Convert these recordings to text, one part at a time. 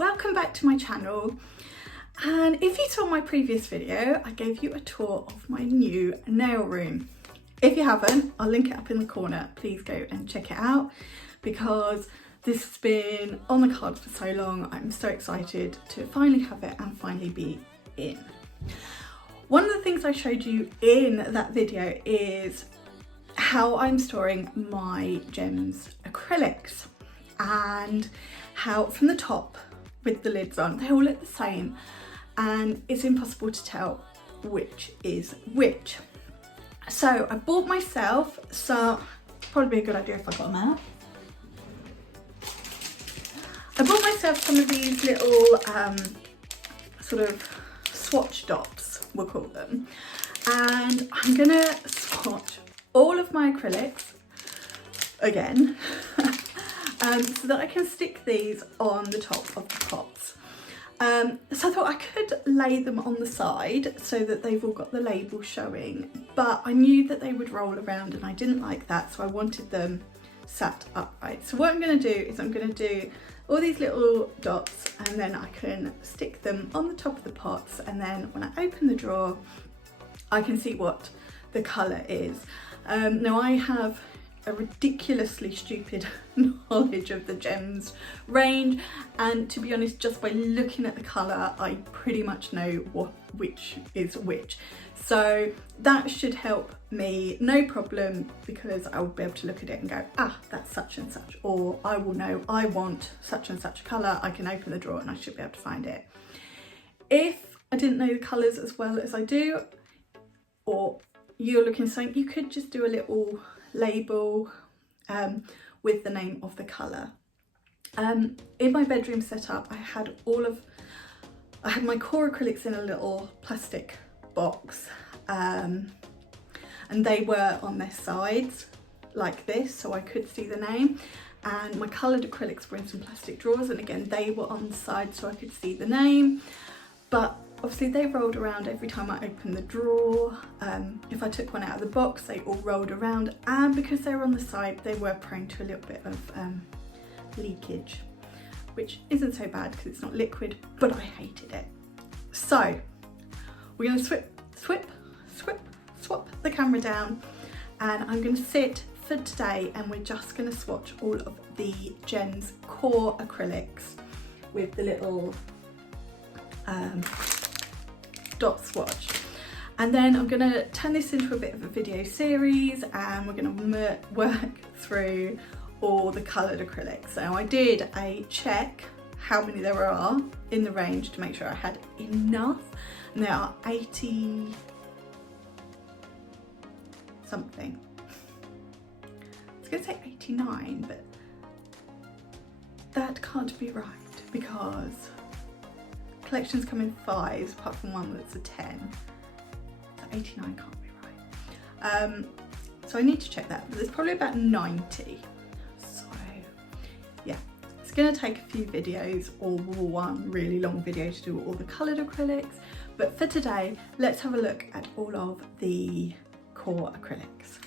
welcome back to my channel. And if you saw my previous video, I gave you a tour of my new nail room. If you haven't, I'll link it up in the corner. Please go and check it out because this has been on the cards for so long. I'm so excited to finally have it and finally be in. One of the things I showed you in that video is how I'm storing my Gems Acrylics and how from the top with the lids on, they all look the same and it's impossible to tell which is which. So I bought myself, probably be a good idea if I got them out. I bought myself some of these little sort of swatch dots, we'll call them, and I'm gonna swatch all of my acrylics again so that I can stick these on the top of the pots. So I thought I could lay them on the side so that they've all got the label showing, but I knew that they would roll around and I didn't like that, so I wanted them sat upright. So what I'm going to do is I'm going to do all these little dots and then I can stick them on the top of the pots, and then when I open the drawer I can see what the colour is. Now I have a ridiculously stupid knowledge of the Gems range, and to be honest, just by looking at the colour I pretty much know which is which, so that should help me no problem, because I will be able to look at it and go, ah, that's such and such, or I will know I want such and such colour. I can open the drawer and I should be able to find it. If I didn't know the colours as well as I do, or you're looking for something, you could just do a little label with the name of the colour. In my bedroom setup I had my core acrylics in a little plastic box, and they were on their sides like this so I could see the name, and my coloured acrylics were in some plastic drawers, and again they were on the side so I could see the name, but obviously they rolled around every time I opened the drawer. If I took one out of the box they all rolled around, and because they were on the side they were prone to a little bit of leakage, which isn't so bad because it's not liquid, but I hated it. So we're going to swap the camera down, and I'm going to sit for today and we're just going to swatch all of the Gems Core Acrylics with the little dot swatch, and then I'm going to turn this into a bit of a video series and we're going to work through all the coloured acrylics. So I did a check how many there are in the range to make sure I had enough, and there are 80 something. I was going to say 89, but that can't be right because collections come in 5s apart from one that's a 10. So 89 can't be right. So I need to check that, but there's probably about 90. So yeah, it's going to take a few videos or one really long video to do all the coloured acrylics, but for today let's have a look at all of the core acrylics.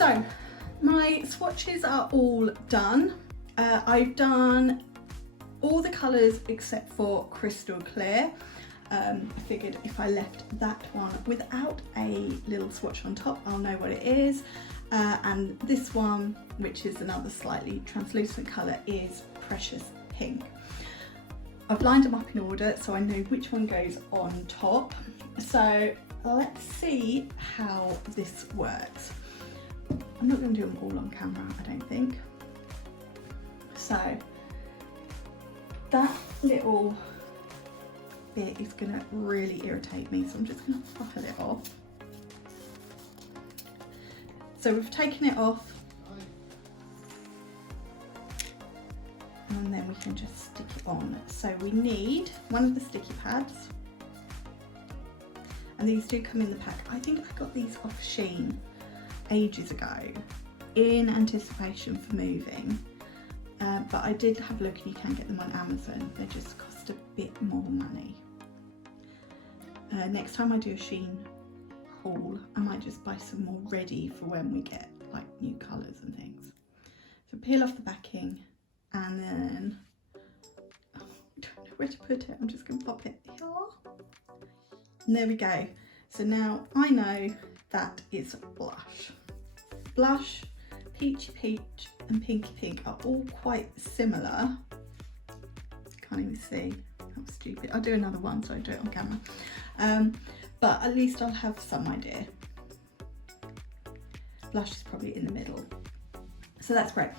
So my swatches are all done. I've done all the colours except for crystal clear. I figured if I left that one without a little swatch on top, I'll know what it is. And this one, which is another slightly translucent colour, is Precious Pink. I've lined them up in order so I know which one goes on top. So let's see how this works. I'm not going to do them all on camera, I don't think. So that little bit is going to really irritate me, so I'm just going to buckle it off. So we've taken it off, and then we can just stick it on. So we need one of the sticky pads, and these do come in the pack. I think I got these off Shein ages ago in anticipation for moving, but I did have a look and you can get them on Amazon. They just cost a bit more money. Next time I do a Shein haul, I might just buy some more ready for when we get like new colours and things. So peel off the backing, and then I don't know where to put it. I'm just going to pop it here, and there we go. So now I know that is blush. Blush, Peachy Peach and Pinky Pink are all quite similar. Can't even see, I'm stupid. I'll do another one so I do it on camera. But at least I'll have some idea. Blush is probably in the middle. So that's great.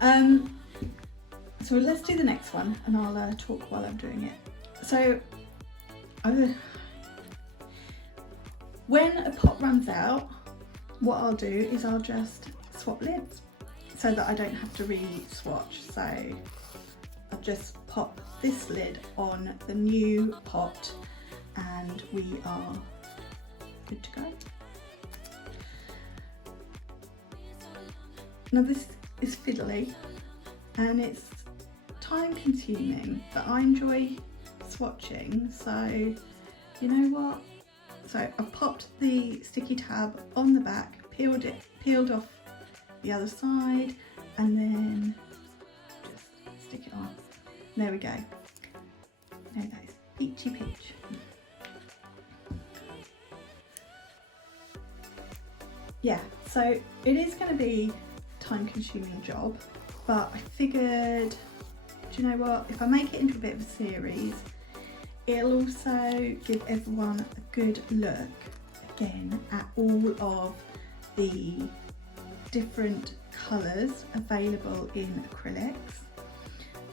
So let's do the next one and I'll talk while I'm doing it. So when a pot runs out, what I'll do is I'll just swap lids so that I don't have to re-swatch. So I'll just pop this lid on the new pot and we are good to go. Now this is fiddly and it's time consuming, but I enjoy swatching, so you know what? So I've popped the sticky tab on the back, peeled off the other side, and then just stick it on. There we go. There it goes. Peachy peach. Yeah, so it is going to be a time-consuming job, but I figured, do you know what? If I make it into a bit of a series, it'll also give everyone a good look again at all of the different colours available in acrylics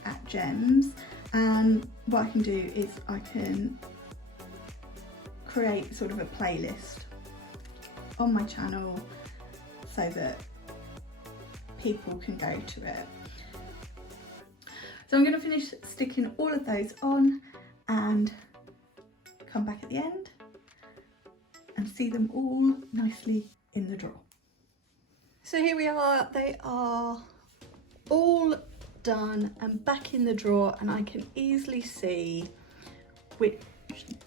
at Gems. And what I can do is I can create sort of a playlist on my channel so that people can go to it. So I'm going to finish sticking all of those on and come back at the end and see them all nicely in the drawer. So here we are, they are all done and back in the drawer, and I can easily see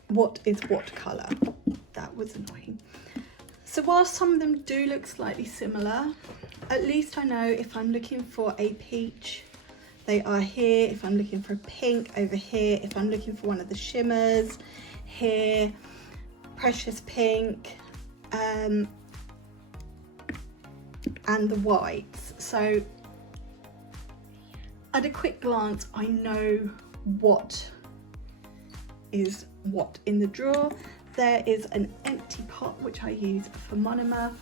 what is what colour. That was annoying. So whilst some of them do look slightly similar, at least I know if I'm looking for a peach, they are here. If I'm looking for a pink, over here. If I'm looking for one of the shimmers, here. Precious pink, and the whites. So at a quick glance, I know what is what in the drawer. There is an empty pot which I use for monomer,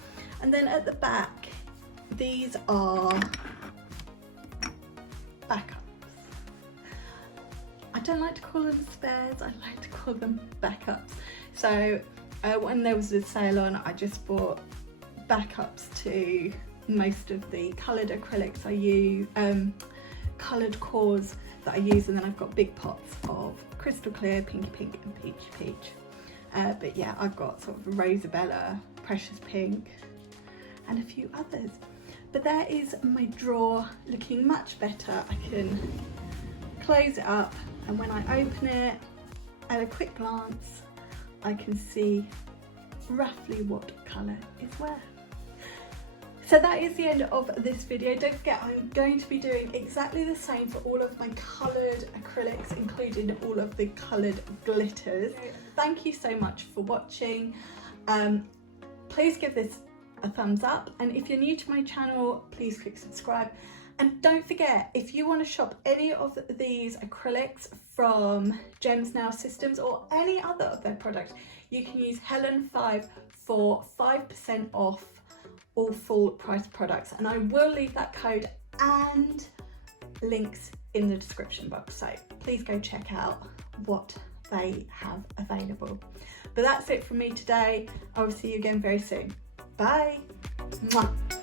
and then at the back these are backups. I don't like to call them spares, I like to call them backups. So when there was a sale on, I just bought backups to most of the coloured acrylics I use, coloured cores that I use, and then I've got big pots of crystal clear, pinky pink and peachy peach. But yeah, I've got sort of Rosabella, Precious Pink and a few others. But there is my drawer looking much better. I can close it up, and when I open it, at a quick glance, I can see roughly what colour is where. So that is the end of this video. Don't forget, I'm going to be doing exactly the same for all of my coloured acrylics, including all of the coloured glitters. Thank you so much for watching. Please give this a thumbs up, and if you're new to my channel, please click subscribe. And don't forget, if you want to shop any of these acrylics from Gems Now Systems or any other of their products, you can use Helen 5 for 5% off all full price products, and I will leave that code and links in the description box, so please go check out what they have available. But that's it from me today. I will see you again very soon. Bye. Mwah.